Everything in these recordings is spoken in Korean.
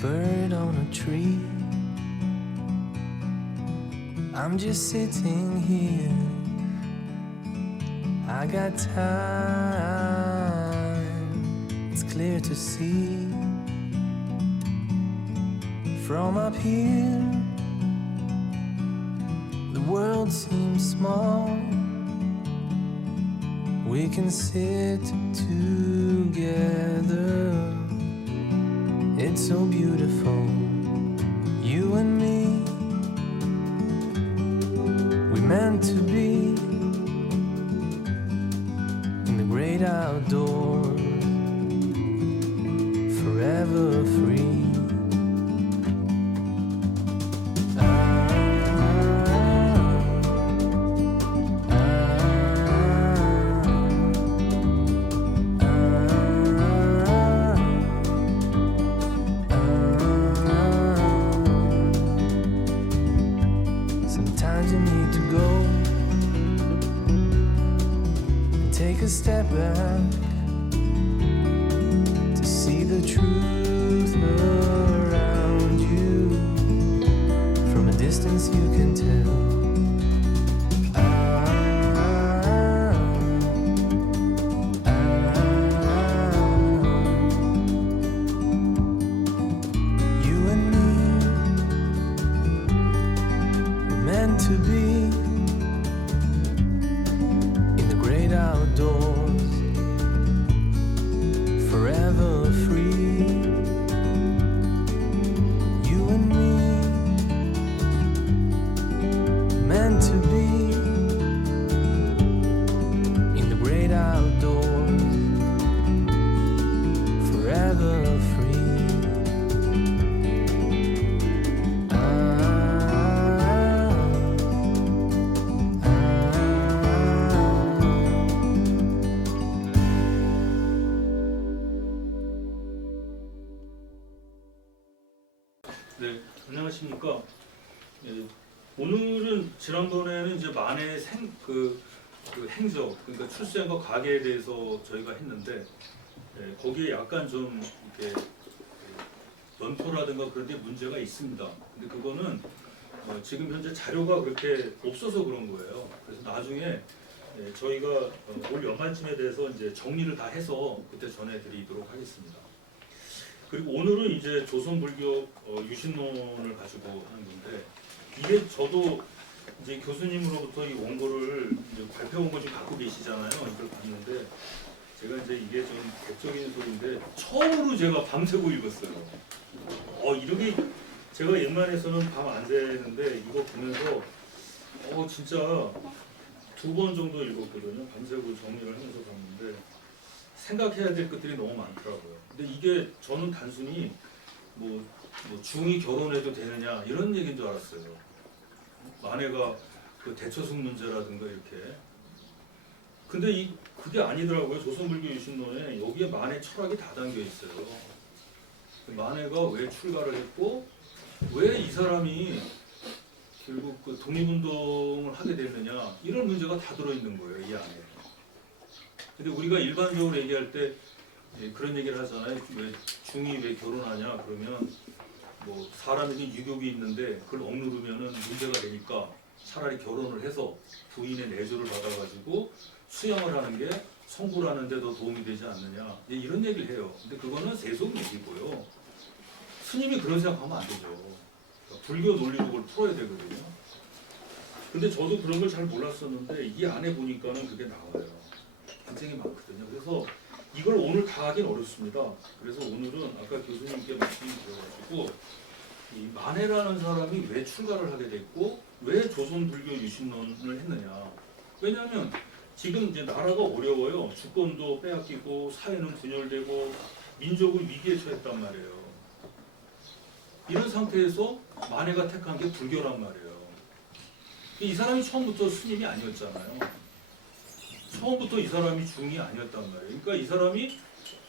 bird on a tree. I'm just sitting here. I got time. It's clear to see. From up here, the world seems small. We can sit together. It's so beautiful, you and me. We meant to be in the great outdoors, forever free. Sometimes you need to go and take a step back to see the truth around you. From a distance you can tell. You and me were meant to be in the great outdoors, forever free. You and me meant to be in the great outdoors, forever free. 네, 안녕하십니까. 예, 오늘은 지난번에는 이제 만해 그 행적, 그러니까 출생과 가계에 대해서 저희가 했는데 거기에 약간 좀 이렇게 연토라든가 그런 데 문제가 있습니다. 근데 그거는 지금 현재 자료가 그렇게 없어서 그런 거예요. 그래서 나중에 저희가 올 연말쯤에 대해서 이제 정리를 다 해서 그때 전해드리도록 하겠습니다. 그리고 오늘은 이제 조선불교 유신론을 가지고 하는 건데, 이게 저도 이제 교수님으로부터 이 원고를 이제 발표 원고 지금 갖고 계시잖아요. 이걸 봤는데 제가 이제 이게 좀 법적인 소리인데 처음으로 제가 밤새고 읽었어요. 이렇게 제가 옛날에서는 밤 안 새는데 이거 보면서 진짜 2번 정도 읽었거든요. 밤새고 정리를 하면서 봤는데 생각해야 될 것들이 너무 많더라고요. 근데 이게 저는 단순히 뭐 중이 결혼해도 되느냐 이런 얘기인 줄 알았어요. 만해가 그 대처숙 문제라든가 이렇게. 근데 그게 아니더라고요. 조선불교 유신론에 여기에 만해 철학이 다 담겨 있어요. 만해가 왜 출가를 했고 왜 이 사람이 결국 그 독립운동을 하게 됐느냐 이런 문제가 다 들어있는 거예요. 이 안에. 근데 우리가 일반적으로 얘기할 때 그런 얘기를 하잖아요. 왜 중이 왜 결혼하냐 그러면 뭐 사람이 유교이 있는데 그걸 억누르면은 문제가 되니까 차라리 결혼을 해서 부인의 내조를 받아가지고 수양을 하는 게 성불 하는데 더 도움이 되지 않느냐 이런 얘기를 해요. 근데 그거는 세속 얘기고요. 스님이 그런 생각하면 안 되죠. 그러니까 불교 논리로 그걸 풀어야 되거든요. 근데 저도 그런 걸 잘 몰랐었는데 이 안에 보니까는 그게 나와요. 굉장히 많거든요. 그래서 이걸 오늘 다 하긴 어렵습니다. 그래서 오늘은 아까 교수님께 말씀이 드려가지고 이 만해라는 사람이 왜 출가를 하게 됐고 왜 조선 불교 유신론을 했느냐. 왜냐하면 지금 이제 나라가 어려워요. 주권도 빼앗기고 사회는 분열되고 민족은 위기에 처했단 말이에요. 이런 상태에서 만해가 택한 게 불교란 말이에요. 이 사람이 처음부터 스님이 아니었잖아요. 처음부터 이 사람이 중이 아니었단 말이에요. 그러니까 이 사람이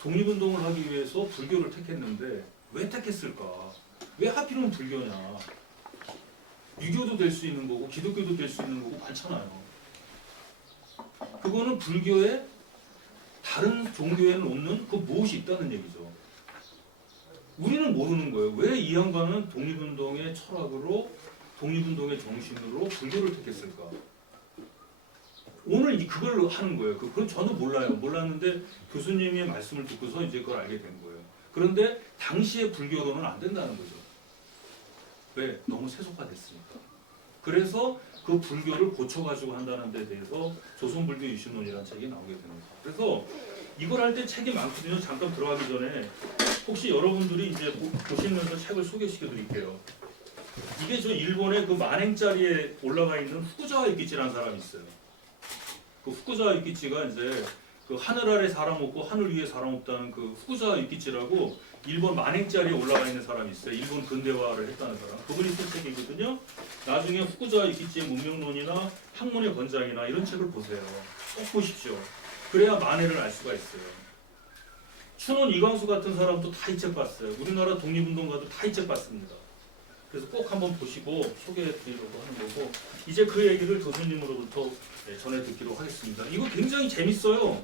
독립운동을 하기 위해서 불교를 택했는데 왜 택했을까? 왜 하필이면 불교냐? 유교도 될 수 있는 거고 기독교도 될 수 있는 거고 많잖아요. 그거는 불교에 다른 종교에는 없는 그 무엇이 있다는 얘기죠. 우리는 모르는 거예요. 왜 이 양반은 독립운동의 철학으로 독립운동의 정신으로 불교를 택했을까? 오늘 이제 그걸 하는 거예요. 그건 저는 몰라요. 몰랐는데 교수님의 말씀을 듣고서 이제 그걸 알게 된 거예요. 그런데 당시의 불교로는 안 된다는 거죠. 왜? 너무 세속화됐으니까. 그래서 그 불교를 고쳐가지고 한다는 데 대해서 조선불교 유신론이라는 책이 나오게 되는 거예요. 그래서 이걸 할 때 책이 많거든요. 잠깐 들어가기 전에 혹시 여러분들이 이제 보시면서 책을 소개시켜 드릴게요. 이게 저 일본의 그 만행자리에 올라가 있는 후쿠자와 이키치라는 사람이 있어요. 그 후쿠자와 이키치가 이제 그 하늘 아래 사람 없고 하늘 위에 사람 없다는 그 후쿠자와 이키치라고 일본 만행자리에 올라가 있는 사람이 있어요. 일본 근대화를 했다는 사람. 그분이 쓴 책이거든요. 나중에 후쿠자와 이키치의 문명론이나 학문의 권장이나 이런 책을 보세요. 꼭 보십시오. 그래야 만해를 알 수가 있어요. 춘원 이광수 같은 사람도 다 이 책 봤어요. 우리나라 독립운동가도 다 이 책 봤습니다. 그래서 꼭 한번 보시고 소개해드리려고 하는 거고 이제 그 얘기를 교수님으로부터 전해 듣기로 하겠습니다. 이거 굉장히 재밌어요.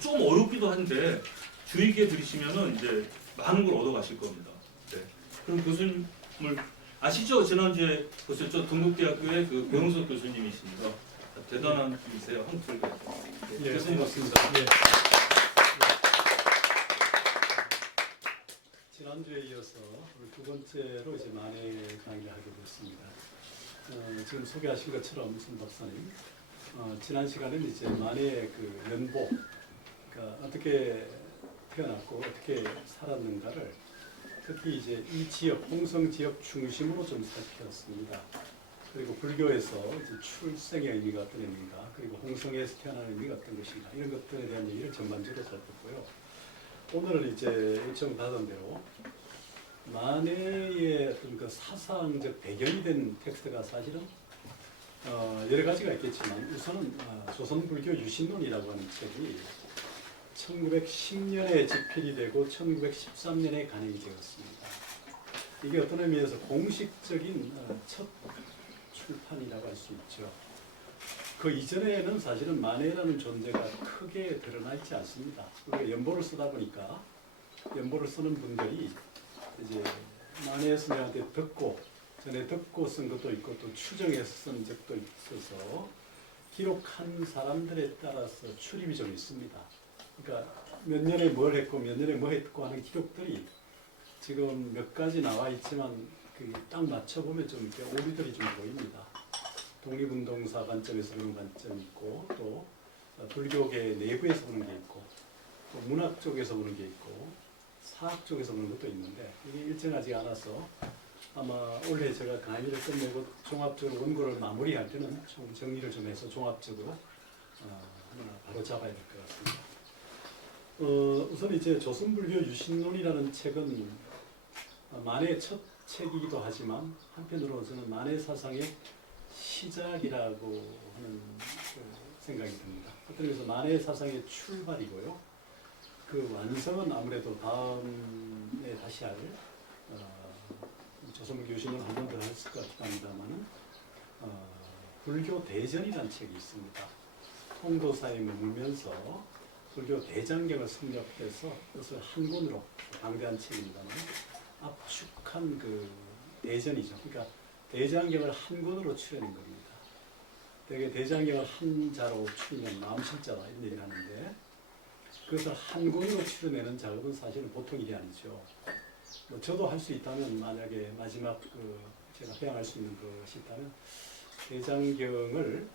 조금 어렵기도 한데 주의 깊게 들으시면은 이제 많은 걸 얻어가실 겁니다. 네. 그럼 교수님을 아시죠? 지난주에 보셨죠? 동국대학교의 그 배용석 교수님이십니다. 대단한 분이세요. 한번 들어볼게요. 예, 교수님 고맙습니다. 예. 지난주에 이어서 오늘 두 번째로 이제 만해 강의를 하게 됐습니다. 지금 소개하신 것처럼 손 박사님, 지난 시간에는 이제 만해의 그 연보, 그러니까 어떻게 태어났고 어떻게 살았는가를 특히 이제 이 지역, 홍성 지역 중심으로 좀 살펴봤습니다. 그리고 불교에서 이제 출생의 의미가 어떤 의미인가, 그리고 홍성에서 태어나는 의미가 어떤 것인가, 이런 것들에 대한 얘기를 전반적으로 살폈고요. 오늘은 이제 요청받은 대로 만해의 어떤 그 사상적 배경이 된 텍스트가 사실은 여러 가지가 있겠지만 우선은 조선불교 유신론이라고 하는 책이 1910년에 집필이 되고 1913년에 간행이 되었습니다. 이게 어떤 의미에서 공식적인 첫 출판이라고 할 수 있죠. 그 이전에는 사실은 만해라는 존재가 크게 드러나 있지 않습니다. 우리가 연보를 쓰다 보니까 연보를 쓰는 분들이 이제 만해 스님한테 듣고 전에 듣고 쓴 것도 있고 또 추정해서 쓴 적도 있어서 기록한 사람들에 따라서 출입이 좀 있습니다. 그러니까 몇 년에 뭘 했고 몇 년에 뭐 했고 하는 기록들이 지금 몇 가지 나와 있지만 딱 맞춰보면 좀 이렇게 오류들이 좀 보입니다. 독립운동사 관점에서 보는 관점이 있고 또 불교계 내부에서 보는 게 있고 또 문학 쪽에서 보는 게 있고 사학 쪽에서 보는 것도 있는데 이게 일정하지 않아서 아마 올해 제가 강의를 끝내고 종합적으로 원고를 마무리할 때는 좀 정리를 좀 해서 종합적으로 하나 바로 잡아야 될 것 같습니다. 우선 이제 조선불교 유신론이라는 책은 만해의 첫 책이기도 하지만 한편으로 저는 만해 사상의 시작이라고 하는 생각이 듭니다. 어떤 의미에서 만해 사상의 출발이고요. 그 완성은 아무래도 다음에 다시 할 조선불교 유신론 한 번 더 했을 것 같기도 합니다만은 불교 대전이라는 책이 있습니다. 통도사에 머물면서 불교 대장경을 성립해서 그것을 한 권으로 방대한 책입니다만 압축한 그 대전이죠. 그러니까 대장경을 한 권으로 추려낸 겁니다. 되게 대장경을 한 자로 추리면 마음실자다 이런 얘기를 하는데 그것을 한 권으로 추려내는 작업은 사실은 보통 일이 아니죠. 뭐 저도 할 수 있다면 만약에 마지막 제가 회양할 수 있는 것이 있다면 대장경을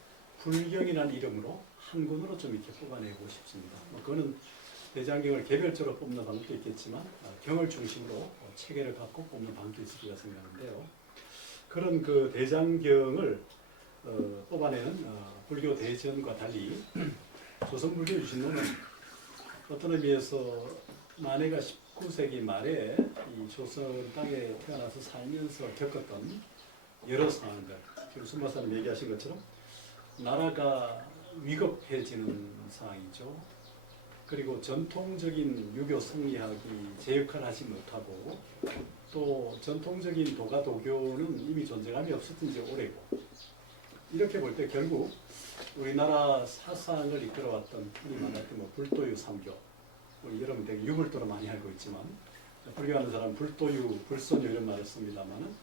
불경이라는 이름으로 한 권으로 좀 이렇게 뽑아내고 싶습니다. 뭐 그거는 대장경을 개별적으로 뽑는 방법도 있겠지만 경을 중심으로 체계를 갖고 뽑는 방법도 있을 거라 생각하는데요. 그런 그 대장경을 뽑아내는 불교 대전과 달리 조선불교 유신론은 어떤 의미에서 만해가 19세기 말에 이 조선 땅에 태어나서 살면서 겪었던 여러 상황들, 지금 순 박사님 얘기하신 것처럼 나라가 위급해지는 상황이죠. 그리고 전통적인 유교 성리학이 제 역할을 하지 못하고 또 전통적인 도가 도교는 이미 존재감이 없었던 지 오래고 이렇게 볼 때 결국 우리나라 사상을 이끌어왔던 흔히 말할 때 뭐 불도유 삼교 우리 여러분 되게 유불도로 많이 알고 있지만 불교하는 사람 불도유, 불선유 이런 말을 씁니다만은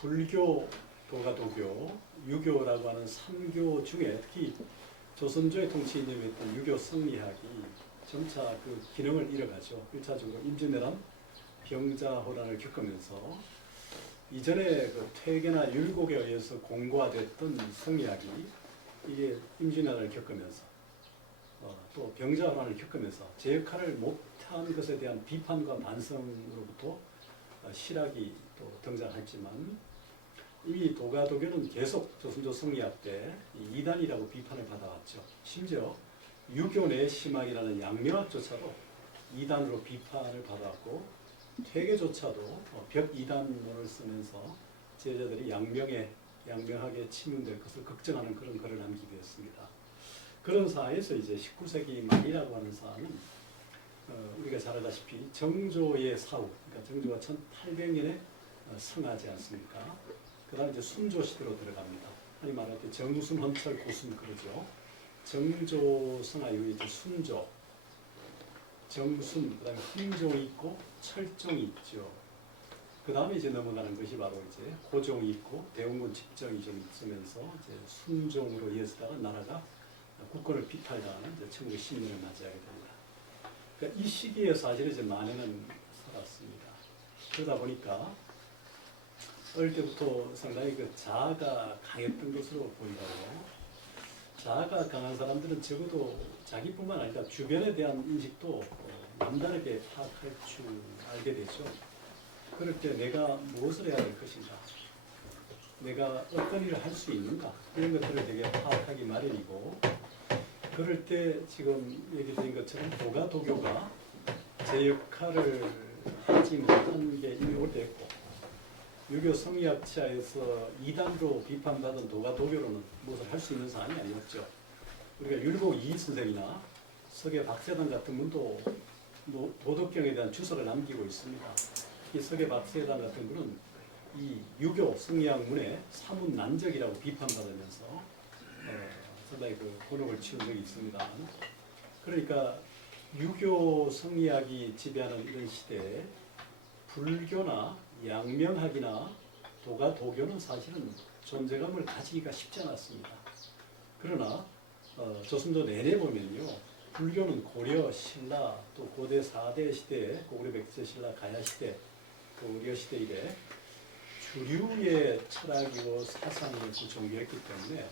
불교, 도가도교, 유교라고 하는 3교 중에 특히 조선조의 통치이념이었던 유교 성리학이 점차 그 기능을 잃어가죠. 1차적으로 임진왜란, 병자호란을 겪으면서 이전에 그 퇴계나 율곡에 의해서 공고화됐던 성리학이 이게 임진왜란을 겪으면서 또 병자호란을 겪으면서 제 역할을 못한 것에 대한 비판과 반성으로부터 실학이 또 등장했지만 이미 도가도교는 계속 조선조 성리학 때 이단이라고 비판을 받아왔죠. 심지어 유교 내 심학이라는 양명학조차도 이단으로 비판을 받아왔고 퇴계조차도 벽이단론을 쓰면서 제자들이 양명학에 침문될 것을 걱정하는 그런 글을 남기게 했습니다. 그런 사회에서 이제 19세기 말이라고 하는 사안은 우리가 잘 알다시피 정조의 사후, 그러니까 정조가 1800년에 성하지 않습니까? 그 다음에 이제 순조 시대로 들어갑니다. 흔히 말할 때 정순, 헌철, 고순 그러죠. 정조 성하 이후에 이제 순조, 정순, 그 다음에 흥종이 있고 철종이 있죠. 그 다음에 이제 넘어가는 것이 바로 이제 고종이 있고 대원군 집정이 좀 있으면서 이제 순종으로 이어서다가 나라가 국권을 비탈당하는 이제 1910년을 맞이하게 됩니다. 그러니까 이 시기에 사실은 이제 만해는 살았습니다. 그러다 보니까 어릴 때부터 상당히 그 자아가 강했던 것으로 보이고 자아가 강한 사람들은 적어도 자기뿐만 아니라 주변에 대한 인식도 남다르게 파악할 줄 알게 되죠. 그럴 때 내가 무엇을 해야 될 것인가, 내가 어떤 일을 할 수 있는가 이런 것들을 되게 파악하기 마련이고 그럴 때 지금 얘기드린 것처럼 도가도교가 제 역할을 하지 못한 게 이미 오래됐고 유교 성리학자에서 이단으로 비판받은 도가도교로는 무엇을 할 수 있는 사안이 아니었죠. 우리가 율곡 이희 선생이나 석의 박세단 같은 분도 도덕경에 대한 주석을 남기고 있습니다. 이 석의 박세단 같은 분은 이 유교 성리학문의 사문난적이라고 비판받으면서 상당히 그 곤혹을 치른 적이 있습니다. 그러니까 유교 성리학이 지배하는 이런 시대에 불교나 양명학이나 도가도교는 사실은 존재감을 가지기가 쉽지 않았습니다. 그러나 조선조 내내 보면요, 불교는 고려, 신라, 또 고대 4대 시대에 고구려 백제 신라 가야 시대, 고려 시대 이래 주류의 철학이고 사상이고 종교였기 때문에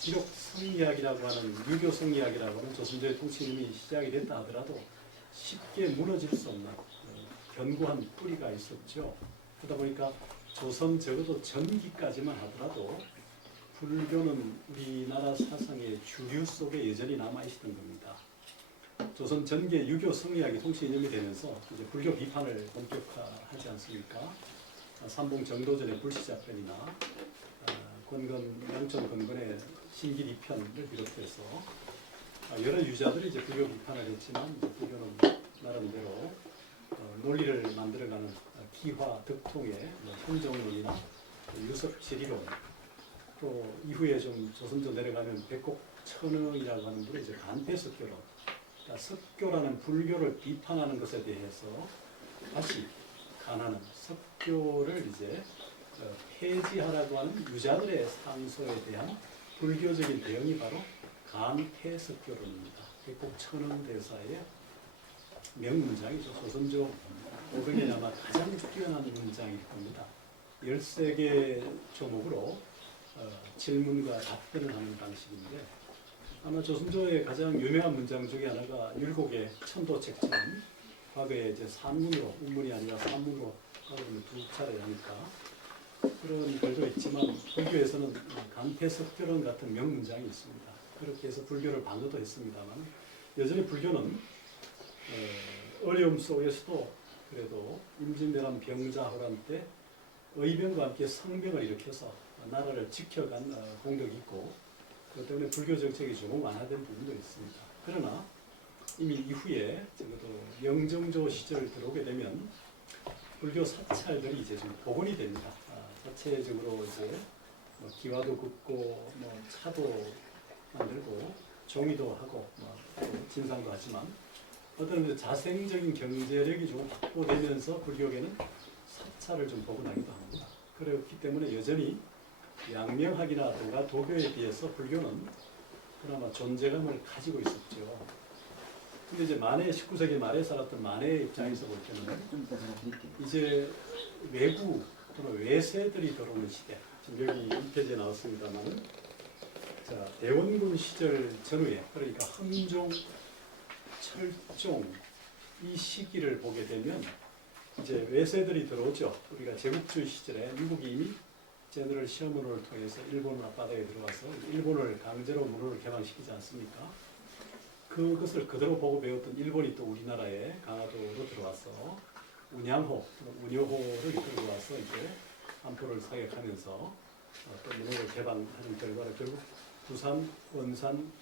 비록 성리학이라고 하는 유교 성리학이라고 하는 조선조의 통치님이 시작이 됐다 하더라도 쉽게 무너질 수 없는 견고한 뿌리가 있었죠. 그러다 보니까 조선 적어도 전기까지만 하더라도 불교는 우리나라 사상의 주류 속에 여전히 남아있었던 겁니다. 조선 전개 유교 성리학이 통치 이념이 되면서 이제 불교 비판을 본격화하지 않습니까? 삼봉 정도전의 불시작편이나 양천 권건의 신기리편을 비롯해서 여러 유자들이 이제 불교 비판을 했지만 불교는 나름대로 논리를 만들어가는 기화, 덕통의 현정론이나 유석지리론, 또 이후에 좀 조선조 내려가면 백곡천의이라고 하는 분이 이제 간패석교론, 그러니까 석교라는 불교를 비판하는 것에 대해서 다시 간하는 석교를 이제 폐지하라고 하는 유자들의 상소에 대한 불교적인 대응이 바로 간패석교론입니다. 백곡천의 대사의 명문장이죠. 조선조 500년에 아마 가장 뛰어난 문장일 겁니다. 13개 조목으로 질문과 답변을 하는 방식인데 아마 조선조의 가장 유명한 문장 중에 하나가 율곡의 천도책처럼 과거에 이제 산문으로, 운문이 아니라 산문으로 두 차례 하니까 그런 글도 있지만 불교에서는 간패석교론 같은 명문장이 있습니다. 그렇게 해서 불교를 방어도 했습니다만 여전히 불교는 어려움 속에서도 그래도 임진왜란 병자호란 때 의병과 함께 성병을 일으켜서 나라를 지켜간 공덕이 있고 그것 때문에 불교 정책이 조금 완화된 부분도 있습니다. 그러나 이미 이후에 적어도 영정조 시절 들어오게 되면 불교 사찰들이 이제 좀 복원이 됩니다. 자체적으로 이제 기와도 긋고 차도 만들고 종이도 하고 진상도 하지만 어떤 이제 자생적인 경제력이 좀 확보되면서 불교계는 사찰을 좀 보고 나기도 합니다. 그렇기 때문에 여전히 양명학이나 도교에 비해서 불교는 그나마 존재감을 가지고 있었죠. 근데 이제 만해 19세기 말에 살았던 만해의 입장에서 볼 때는 이제 외구 또는 외세들이 들어오는 시대. 지금 여기 1페이지에 나왔습니다만은 자, 대원군 시절 전후에 그러니까 흥종, 철종 이 시기를 보게 되면 이제 외세들이 들어오죠. 우리가 제국주의 시절에 미국이 이미 제너럴 셔먼을 통해서 일본 앞바다에 들어와서 일본을 강제로 문호를 개방시키지 않습니까? 그것을 그대로 보고 배웠던 일본이 또 우리나라에 강화도로 들어와서 운양호, 운여호를 이끌고 와서 이제 한포를 사격하면서 또 문호를 개방하는 결과로 결국 부산, 원산,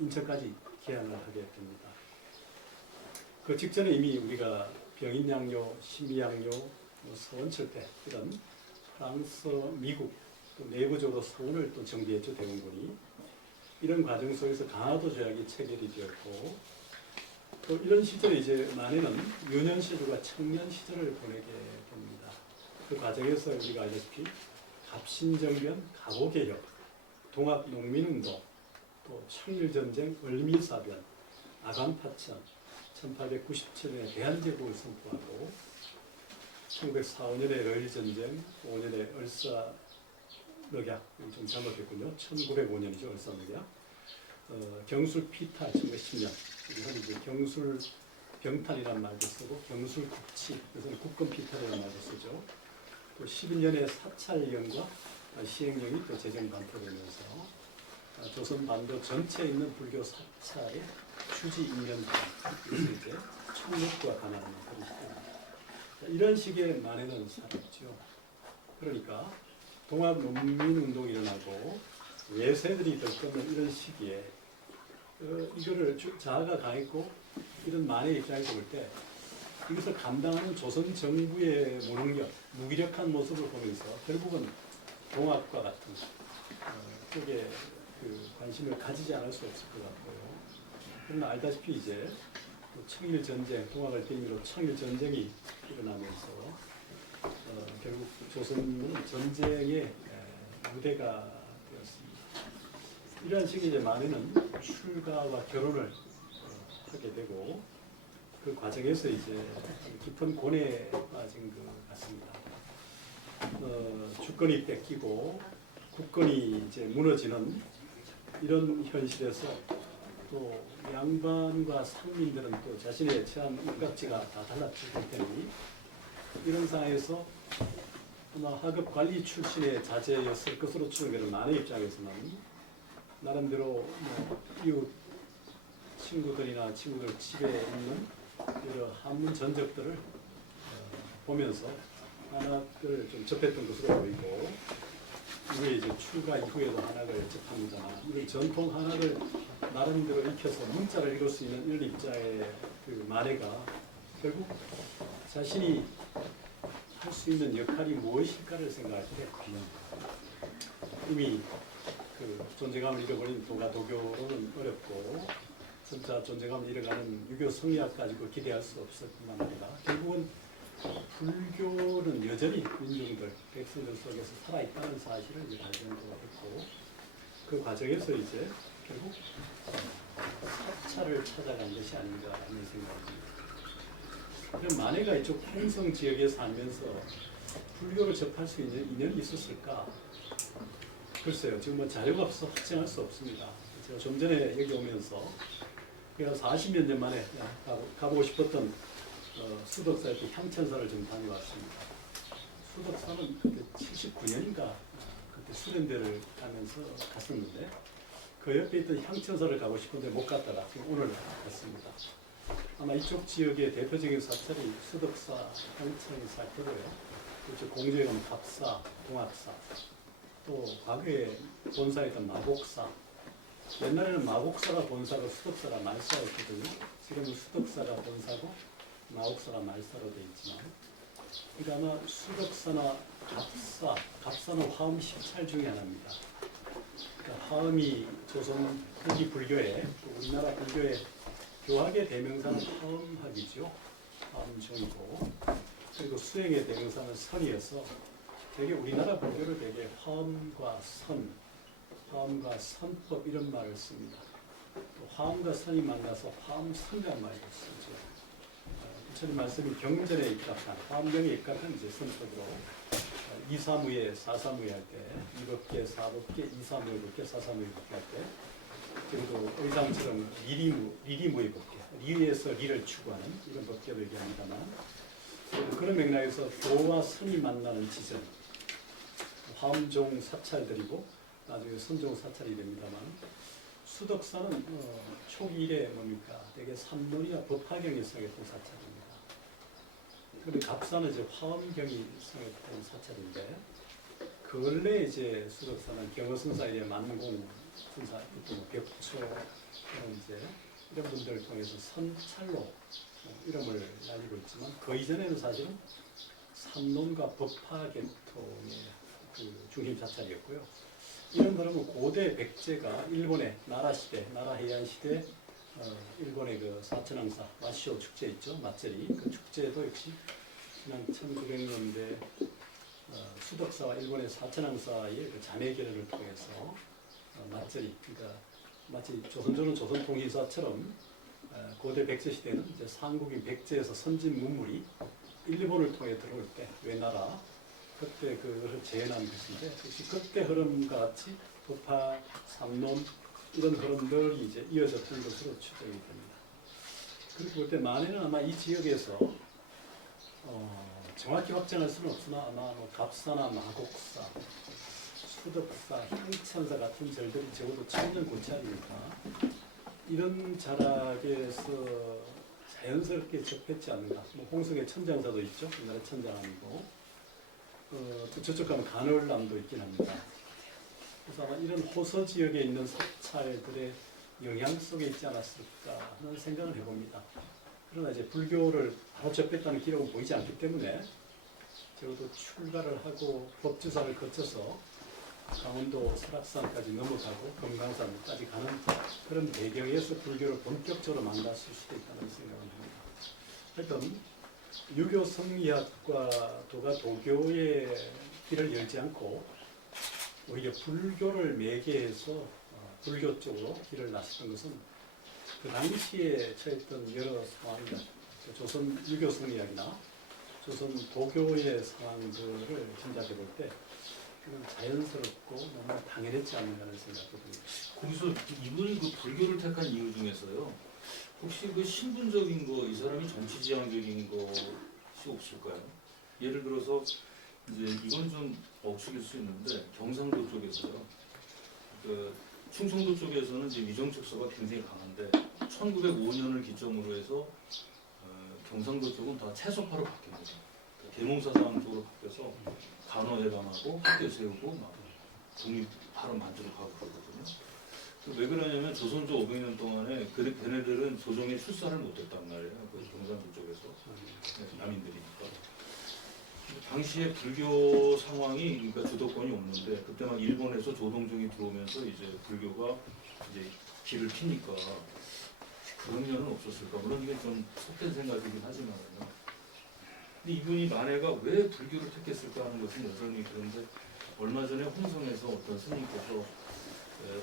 인천까지 개항을 하게 됩니다. 그 직전에 이미 우리가 병인양요, 심의양요, 서원철대 이런 프랑스, 미국 또 내부적으로 서원을 또 정비했죠. 대원군이. 이런 과정 속에서 강화도 조약이 체결이 되었고 또 이런 시절에 이제 만해는 유년 시절과 청년 시절을 보내게 됩니다. 그 과정에서 우리가 알다시피 갑신정변, 가보개혁, 동학농민운동, 또 청일전쟁, 을미사변, 아간파천, 1897년에 대한제국을 선포하고 1904년에 러일전쟁, 5년에 을사늑약, 좀 잘못했군요. 1905년이죠. 을사늑약. 경술피탈, 1910년. 이건 이제 경술병탄이라는 말도 쓰고 경술국치, 그래서 국권피탈이라는 말도 쓰죠. 또 11년에 사찰령과 시행령이 또 제정 반포되면서 조선 반도 전체에 있는 불교 사찰의 휴지 인연권, 그래서 이제 청록과 가난한 그런 시대입니다. 이런 식의 만해는 살았죠. 그러니까 동학 농민운동이 일어나고 외세들이 들끓는 이런 시기에 이거를 자아가 강했고 이런 만해의 입장에서 볼 때 이것을 감당하는 조선 정부의 무능력, 무기력한 모습을 보면서 결국은 동학과 같은 쪽에 그 관심을 가지지 않을 수 없을 것 같고요. 그러나 알다시피 이제 청일 전쟁, 동학을 계기로 청일 전쟁이 일어나면서 결국 조선은 전쟁의 무대가 되었습니다. 이러한 시기에 이제 만해는 출가와 결혼을 하게 되고 그 과정에서 이제 깊은 고뇌에 빠진 것 같습니다. 주권이 뺏기고 국권이 이제 무너지는 이런 현실에서 또 양반과 상민들은 또 자신의 처한 육각지가 다 달라질 테니 이런 상황에서 아마 하급 관리 출신의 자제였을 것으로 추정되는 만해 입장에서는 나름대로 뭐 이웃 친구들이나 친구들 집에 있는 여러 한문 전적들을 보면서 한학을 좀 접했던 것으로 보이고 이게 이제 출가 이후에도 한학을 접합니다만 이런 전통 한학을 나름대로 익혀서 문자를 읽을 수 있는 이런 입자의 그 만해가 결국 자신이 할 수 있는 역할이 무엇일까를 생각할 때 이미 그 존재감을 잃어버린 도교로는 어렵고 진짜 존재감을 잃어가는 유교 성리학 가지고 기대할 수 없을 뿐만 아니라 결국은 불교는 여전히 민중들, 백성들 속에서 살아있다는 사실을 이제 발견도 했고 그 과정에서 이제 결국 사찰을 찾아간 것이 아닌가 하는 생각입니다. 그럼 만해가 이쪽 홍성 지역에 살면서 불교를 접할 수 있는 인연이 있었을까? 글쎄요. 지금 뭐 자료가 없어 확정할 수 없습니다. 제가 좀 전에 여기 오면서 제가 40몇 년 만에 가보고 싶었던 수덕사의 향천사를 좀 다녀왔습니다. 수덕사는 그때 79년인가 그때 수련대를 가면서 갔었는데 그 옆에 있던 향천사를 가고 싶은데 못 갔다가 지금 오늘 갔습니다. 아마 이쪽 지역의 대표적인 사찰이 수덕사, 향천이 살 거고요. 그렇죠. 공주에 가면 갑사, 동학사, 또 과거에 본사였던 마곡사. 옛날에는 마곡사가 본사고 수덕사가 말사였거든요. 지금은 수덕사가 본사고 마곡사가 말사로 되어 있지만 그러니까 아마 수덕사나 갑사는 화엄 10찰 중에 하나입니다. 그러니까 화엄이 조선 후기 불교에 또 우리나라 불교의 교학의 대명사는 화엄학이죠. 화엄종이고, 그리고 수행의 대명사는 선이어서 되게 우리나라 불교를 되게 화엄과 선, 화엄과 선법 이런 말을 씁니다. 또 화엄과 선이 만나서 화엄선이라는 말을 쓰죠. 부처님 말씀이 경전에 입각한, 화엄경에 입각한 이제 선법으로 이사무예, 사사무예 할 때, 이법계, 사법계, 이사무예 법계, 사사무예 법계 할 때, 그리고 의상처럼 리리무예 법계, 리에서 리를 추구하는 이런 법계를 얘기합니다만, 그런 맥락에서 도와 선이 만나는 지점, 화엄종 사찰들이고 나중에 선종 사찰이 됩니다만, 수덕사는 초기 이래 뭡니까? 되게 삼론이나 법화경이 성했던 사찰입니다. 그리고 갑사는 이제 화엄경이 성했던 사찰인데, 근래 이제 수덕사는 경어선사의 만공 선사, 또 벽초 이런 분들을 통해서 선찰로 이름을 날리고 있지만, 그 이전에는 사실은 삼론과 법화계통의 그 중심 사찰이었고요. 이런 그러면 고대 백제가 일본의 나라시대, 나라해양시대 일본의 그 사천왕사 마시오 축제 있죠, 맞절이. 그 축제도 역시 지난 1900년대 수덕사와 일본의 사천왕사의 그 자매 결연을 통해서 맞절이, 그러니까 마치 조선조는 조선통일사처럼 고대 백제 시대는 이제 상국인 백제에서 선진 문물이 일본을 통해 들어올 때 외나라 그때 그것을 재현한 것인데, 역시 그때 흐름과 같이 법화, 삼론 이런 흐름들이 이제 이어졌던 것으로 추정이 됩니다. 그렇게 볼 때 만해는 아마 이 지역에서 정확히 확정할 수는 없으나 아마 뭐 갑사나 마곡사, 수덕사, 향천사 같은 절들이 적어도 천년 고찰이니까 이런 자락에서 자연스럽게 접했지 않는가. 뭐 홍성의 천장사도 있죠. 옛날에 천장암이고. 또 저쪽 가면 간월남도 있긴 합니다. 그래서 아마 이런 호서 지역에 있는 사찰들의 영향 속에 있지 않았을까 하는 생각을 해봅니다. 그러나 이제 불교를 바로 접했다는 기록은 보이지 않기 때문에 적어도 출가를 하고 법주사를 거쳐서 강원도 설악산까지 넘어가고 금강산까지 가는 그런 배경에서 불교를 본격적으로 만났을 수도 있다는 생각을 합니다. 하여튼 유교 성리학과도가 도교의 길을 열지 않고 오히려 불교를 매개해서 불교 쪽으로 길을 나섰던 것은 그 당시에 처했던 여러 상황이나 조선 유교 성리학이나 조선 도교의 상황들을 짐작해 볼 때 그건 자연스럽고 너무 당연했지 않는가는 생각이 듭니다. 거기서 이분이 그 불교를 택한 이유 중에서요, 혹시 그 신분적인 거, 이 사람이 정치지향적인 것이 없을까요? 예를 들어서 이제 이건 좀 억측일 수 있는데, 경상도 쪽에서요, 그 충청도 쪽에서는 이제 위정척서가 굉장히 강한데 1905년을 기점으로 해서 경상도 쪽은 다 채석파로 바뀝니다. 계몽사상 쪽으로 바뀌어서 간호회담하고 학교 세우고 막 독립발언 만들어 가고 그러거든요. 왜 그러냐면 조선조 500년 동안에 걔네들은 조정에 출사를 못했단 말이에요. 그 경상도 쪽에서 남인들이니까. 당시에 불교 상황이, 그러니까 주도권이 없는데 그때 막 일본에서 조동종이 들어오면서 이제 불교가 이제 길을 피니까 그런 면은 없었을까. 물론 이게 좀 속된 생각이긴 하지만요. 근데 이분이 만해가 왜 불교를 택했을까 하는 것은 여전히 그런데, 얼마 전에 홍성에서 어떤 스님께서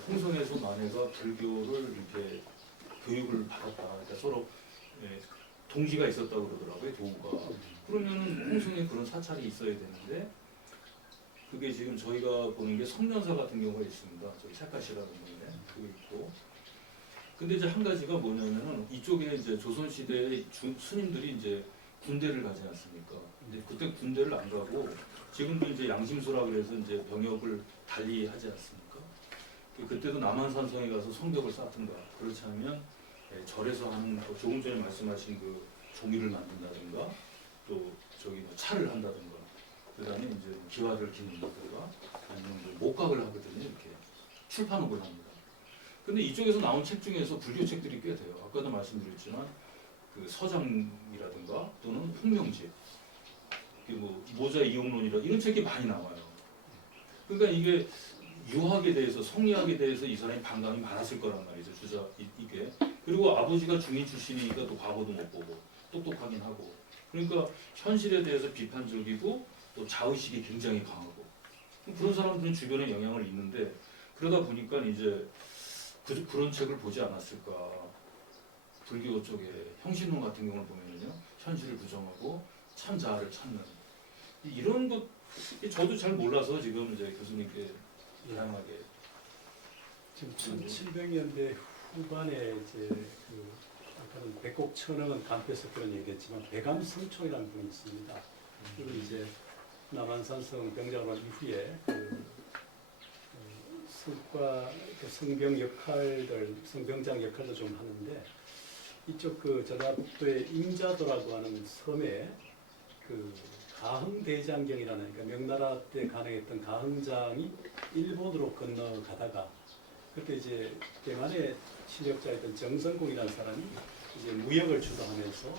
홍성에서 만해가 불교를 이렇게 교육을 받았다. 그러니까 서로 동지가 있었다고 그러더라고요, 도우가. 그러면은 홍성에 그런 사찰이 있어야 되는데, 그게 지금 저희가 보는 게 성련사 같은 경우가 있습니다. 저기 착가시라는 분이네, 그게 있고. 근데 이제 한 가지가 뭐냐면은 이쪽에 이제 조선시대의 스님들이 이제 군대를 가지 않습니까? 근데 그때 군대를 안 가고 지금도 이제 양심수라 그래서 이제 병역을 달리 하지 않습니까? 그때도 남한산성에 가서 성벽을 쌓든가, 그렇지 않으면 절에서 하는 조금 전에 말씀하신 그 종이를 만든다든가, 또 저기 뭐 차를 한다든가, 그다음에 이제 기와를 기는다든가, 아니면 뭐 목각을 하거든요. 이렇게 출판업을 합니다. 근데 이쪽에서 나온 책 중에서 불교 책들이 꽤 돼요. 아까도 말씀드렸지만 그 서장이라든가 또는 홍명집, 뭐 모자 이용론이라 이런 책이 많이 나와요. 그러니까 이게 유학에 대해서, 성리학에 대해서 이 사람이 반감이 많았을 거란 말이죠. 이게 그리고 아버지가 중인 출신이니까 또 과거도 못 보고 똑똑하긴 하고 그러니까 현실에 대해서 비판적이고 또 자의식이 굉장히 강하고 그런 사람들은 주변에 영향을 있는데 그러다 보니까 이제 그런 책을 보지 않았을까. 불교 쪽에 형신론 같은 경우를 보면은요 현실을 부정하고 참 자아를 찾는 이런 것 저도 잘 몰라서 지금 이제 교수님께 다양하게 지금 1700년대 후반에 이제 그 아까는 백곡천흥은 간패에서 그런 얘기했지만 배감성총이라는 분이 있습니다. 그리고 이제 남한산성 병자호란 이후에 성과 성병 역할들 성병장 역할도 좀 하는데 이쪽 그 전라북도의 임자도라고 하는 섬에 그 가흥대장경이라는 그러니까 명나라 때 가능했던 가흥장이 일본으로 건너가다가 그때 이제 대만의 실력자였던 정선공이라는 사람이 이제 무역을 주도하면서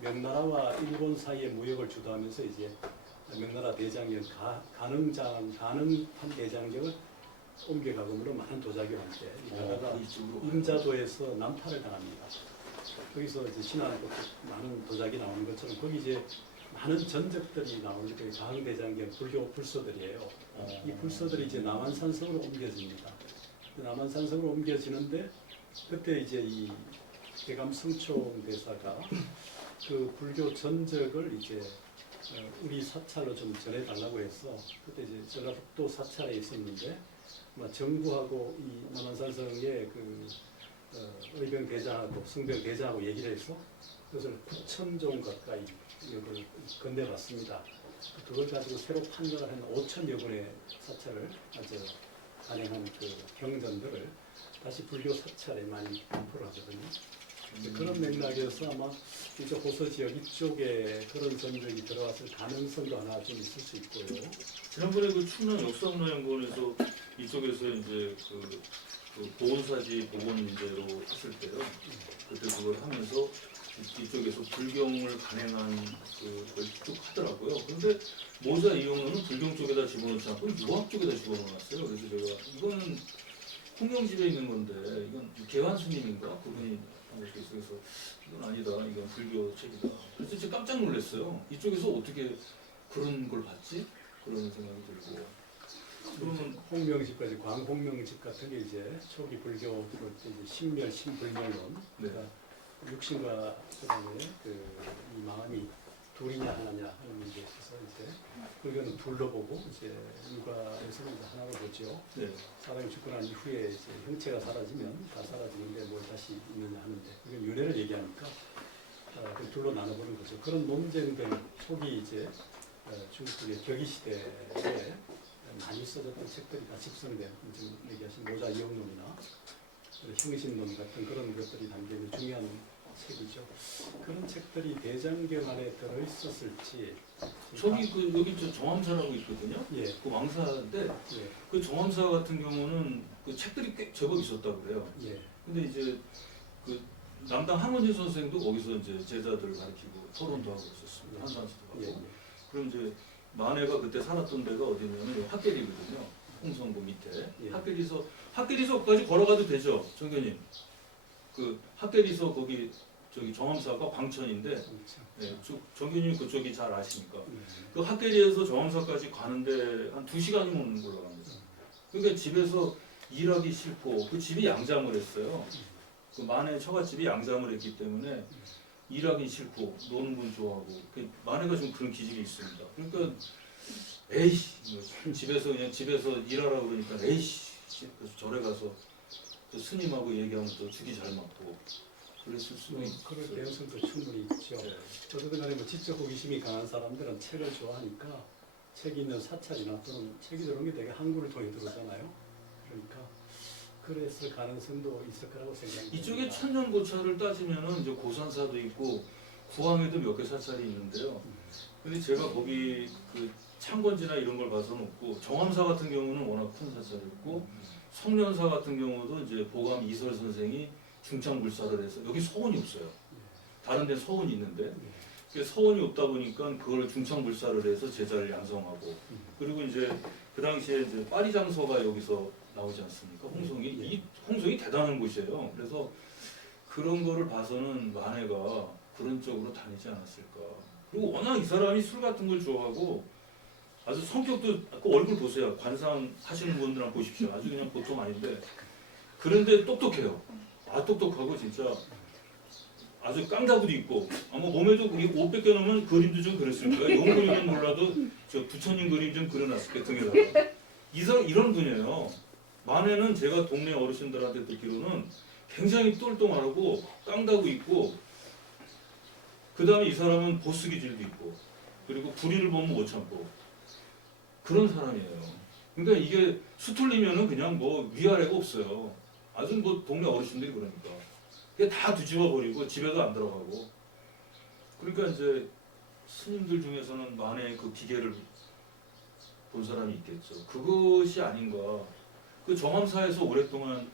명나라와 일본 사이의 무역을 주도하면서 이제 명나라 대장경 가능한 대장경을 옮겨가고 물론 많은 도자기를 한데 가다가 임자도에서 난파를 당합니다. 거기서 이제 신안에 많은 도자기 나오는 것처럼 거기 이제 많은 전적들이 나오는 게 가흥대장경 불교 불서들이에요. 이 불서들이 이제 남한산성으로 옮겨집니다. 남한산성으로 옮겨지는데 그때 이제 이 대감성총 대사가 그 불교 전적을 이제 우리 사찰로 좀 전해달라고 해서 그때 이제 전라북도 사찰에 있었는데 정부하고 이 남한산성의 그 의병 대장하고 성병 대장하고 얘기를 해서 그것을 9,000종 가까이 이걸 건네봤습니다. 그걸 가지고 새로 판결을 한 5,000여 권의 사찰을 아주 단행한 그 경전들을 다시 불교 사찰에 많이 반포를 하거든요. 그런 맥락에서 아마 이제 호서 지역 이쪽에 그런 전적이 들어왔을 가능성도 하나 좀 있을 수 있고요. 지난번에 그 충남 역사문화연구원에서 이쪽에서 이제 그 보온사지 복원 문제로 했을 때요. 그때 그걸 하면서 이쪽에서 불경을 간행한 그걸 쭉 하더라고요. 그런데 모자 이 경우는 불경 쪽에다 집어넣지 않고 유학 쪽에다 집어넣어놨어요. 그래서 제가 이거는 홍명집에 있는 건데 이건 개환 스님인가 그분이 한 것이 있어서 그래서 이건 아니다. 이건 불교 책이다. 그래서 진짜 깜짝 놀랐어요. 이쪽에서 어떻게 그런 걸 봤지? 그런 생각이 들고. 그러면 홍명집까지 광홍명집 같은 게 이제 초기 불교 그럴 때 이제 신멸 신불멸론 네. 그러니까 육신과 그다음에 이 마음이 둘이냐 하나냐 하는 문제에 있어서 이제 불교는 둘로 보고 이제 육아에서는 이제 하나로 보죠. 네. 사람이 죽고 난 이후에 이제 형체가 사라지면 다 사라지는데 뭘 다시 있느냐 하는데 이건 윤회를 얘기하니까 그 둘로 나눠보는 거죠. 그런 논쟁들 초기 이제 중국 쪽의 격의 시대에 많이 써졌던 책들이 다 집성된 지금 얘기하신 모자 이용론이나 형신론 같은 그런 것들이 담겨있는 중요한 책이죠. 그런 책들이 대장경 안에 들어있었을지 저기 그 여기 저 정암사라고 있거든요. 예, 그 왕사인데 예, 그 정암사 같은 경우는 그 책들이 꽤 제법 있었다고 그래요. 예, 근데 이제 그 남당 한원진 선생도 거기서 이제 제자들을 가르치고 토론도 하고 있었습니다. 한산시도 가고. 예, 예. 그럼 이제 만해가 그때 살았던 데가 어디냐면 학계리거든요. 홍성고 밑에. 예. 학계리서까지 걸어가도 되죠, 정교님. 그 학계리서 거기 저기 정암사가 광천인데, 그렇죠. 예, 정교님 그쪽이 잘 아시니까. 예. 그 학계리에서 정암사까지 가는데 한 2시간이면 올라갑니다. 그러니까 집에서 일하기 싫고 그 집이 양잠을 했어요. 그 만해 처갓집이 양잠을 했기 때문에 일하기 싫고 노는 건 좋아하고 그 만해가 좀 그런 기질이 있습니다. 그러니까 에이씨 집에서 일하라 그러니까 에이씨 그래서 절에 가서 또 스님하고 얘기하면 또 죽이 잘 맞고 그랬을 수도 있어요. 그럴 가능성도 충분히 있죠. 네. 어쨌든 간에 뭐 지적 호기심이 강한 사람들은 책을 좋아하니까 책이 있는 사찰이나 또는 책이 들어오는 게 되게 한글을 통해 들어오잖아요. 그러니까 그랬을 가능성도 있을 거라고 생각합니다. 이쪽에 천년고찰을 따지면은 이제 고산사도 있고 구항에도 몇 개 사찰이 있는데요. 근데 제가 거기 그 창건지나 이런 걸 봐서는 없고 정암사 같은 경우는 워낙 큰 사찰이 있고 성련사 같은 경우도 이제 보감 이설 선생이 중창불사를 해서 여기 서원이 없어요. 다른 데 서원이 있는데 서원이 없다 보니까 그걸 중창불사를 해서 제자를 양성하고 그리고 이제 그 당시에 이제 파리장서가 여기서 나오지 않습니까? 홍성이 이 홍성이 대단한 곳이에요. 그래서 그런 거를 봐서는 마네가 그런 쪽으로 다니지 않았을까. 그리고 워낙 이 사람이 술 같은 걸 좋아하고 아주 성격도 그 얼굴 보세요. 관상 하시는 분들 한번 보십시오. 아주 그냥 보통 아닌데 그런데 똑똑해요. 아 똑똑하고 진짜 아주 깡다구도 있고 아마 몸에도 옷 벗겨놓으면 그림도 좀 그렸을 거예요. 용 그림은 몰라도 저 부처님 그림 좀 그려놨을 거예요. 등에다가. 이런 분이에요. 마네는 제가 동네 어르신들한테 듣기로는 굉장히 똘똘하고 깡다구 있고 그 다음에 이 사람은 보스 기질도 있고 그리고 불의를 보면 못 참고 그런 사람이에요. 그러니까 이게 수틀리면은 그냥 뭐 위아래가 없어요. 아주 뭐 동네 어르신들이 그러니까 그게 다 뒤집어 버리고 집에도 안 들어가고 그러니까 이제 스님들 중에서는 만에 그 기계를 본 사람이 있겠죠. 그것이 아닌가. 그 정암사에서 오랫동안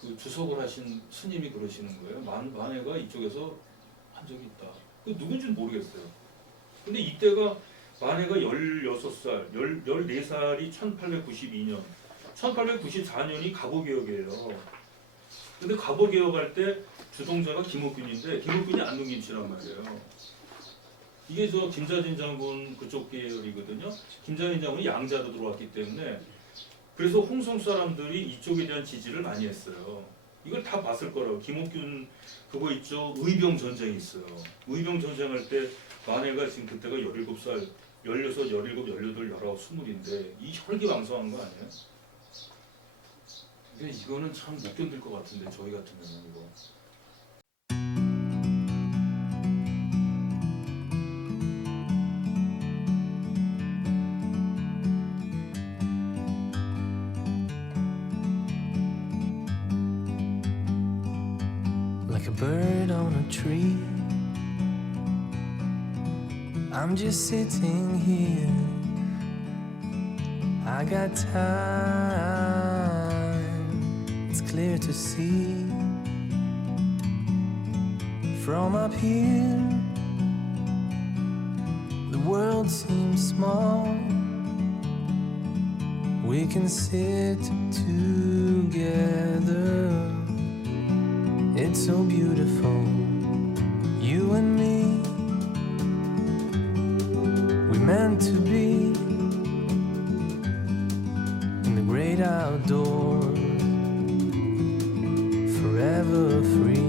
그 주석을 하신 스님이 그러시는 거예요. 만해가 이쪽에서 한 적이 있다. 그 누군지는 모르겠어요. 근데 이때가 만해가 16살, 14살이 1892년, 1894년이 갑오개혁이에요. 근데 갑오개혁할 때 주동자가 김옥균인데 김옥균이 안동김씨란 말이에요. 이게 저 김자진 장군 그쪽 계열이거든요. 김자진 장군이 양자로 들어왔기 때문에 그래서 홍성 사람들이 이쪽에 대한 지지를 많이 했어요. 이걸 다 봤을 거라고. 김옥균 그거 있죠. 의병 전쟁이 있어요. 의병 전쟁할 때 만해가 지금 그때가 17살, 16, 17, 18, 19, 20인데 이 혈기왕성한 거 아니에요? 근데 이거는 참 못 견딜 것 같은데 저희 같으면 이거. Like a bird on a tree, I'm just sitting here. I got time, it's clear to see. From up here, the world seems small. We can sit together. It's so beautiful, you and me. We meant to be in the great outdoors, forever free.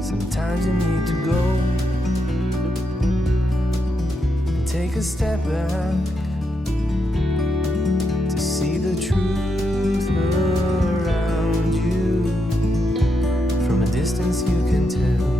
Sometimes you need to go and take a step back to see the truth around you. From a distance you can tell